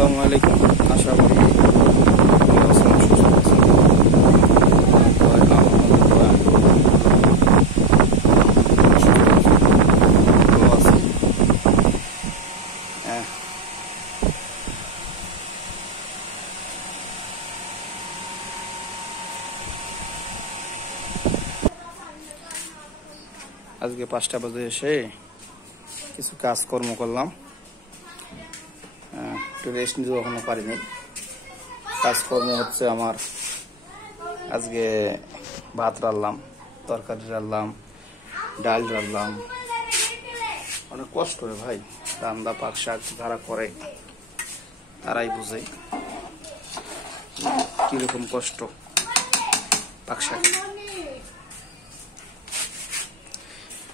আসসালামু আলাইকুম। আশা করি আজকে 5টা বাজে এসে কিছু কাজকর্ম করলাম, একটু রেস্ট নিতে এখনো পারিনি। কাজকর্ম হচ্ছে আমার, আজকে ভাত রান্নলাম, তরকারি রান্নলাম, ডাল রান্নলাম। অনেক কষ্ট রে ভাই, রান্না পাক শাক যারা করে তারাই বুঝে কিরকম কষ্ট পাক শাক।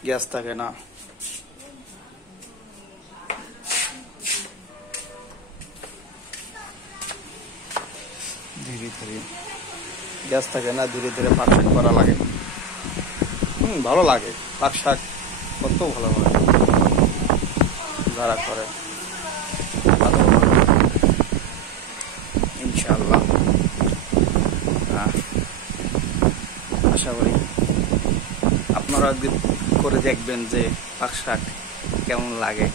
গ্যাস থাকে না, ধীরে ধীরে গ্যাস থাকে না, ধীরে ধীরে পাক শাক করা লাগে। ভালো লাগে পাক শাক, কত ভালো লাগে যারা করে। ইনশাআল্লাহ আশা করি আপনারা একদিন করে দেখবেন যে পাক শাক কেমন লাগে।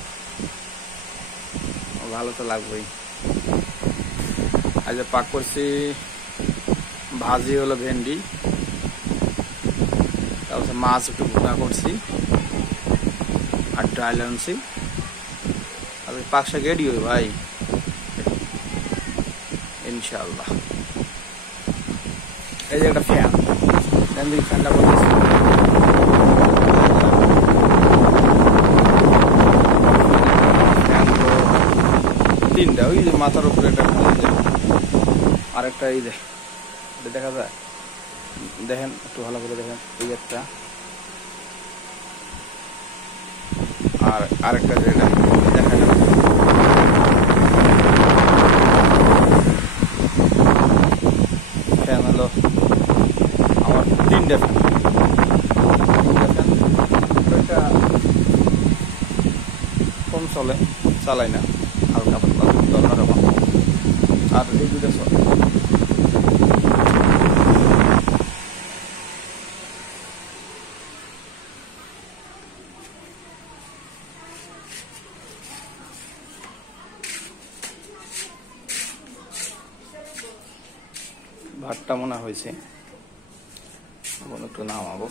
ভালো তো লাগবেই। আজ পাক করছি, ভাজি হলো ভেন্ডি, তারপর মাছ একটু ভুনা করছি আর ডাল আনছি। আর পাক শাক রেডি হয় ভাই ইনশাআল্লাহ। এই যে একটা ফ্যান দিন ঠান্ডা করতেছি। তিনটা, ওই যে মাথার উপরে একটা, আরেকটা এই যে দেখা যায়, দেখেন একটু ভালো করে দেখেন, এই একটা আর আরেকটা যেটা দেখা যাবে। ফ্যান হলো আমার তিনটা ফ্যান, কম চলে, চালাই না, হালকা পাতলা অন্যরকম। আর এই দুটো চলে। ভাতটা মনে হয়েছে, এখন একটু নামাবো।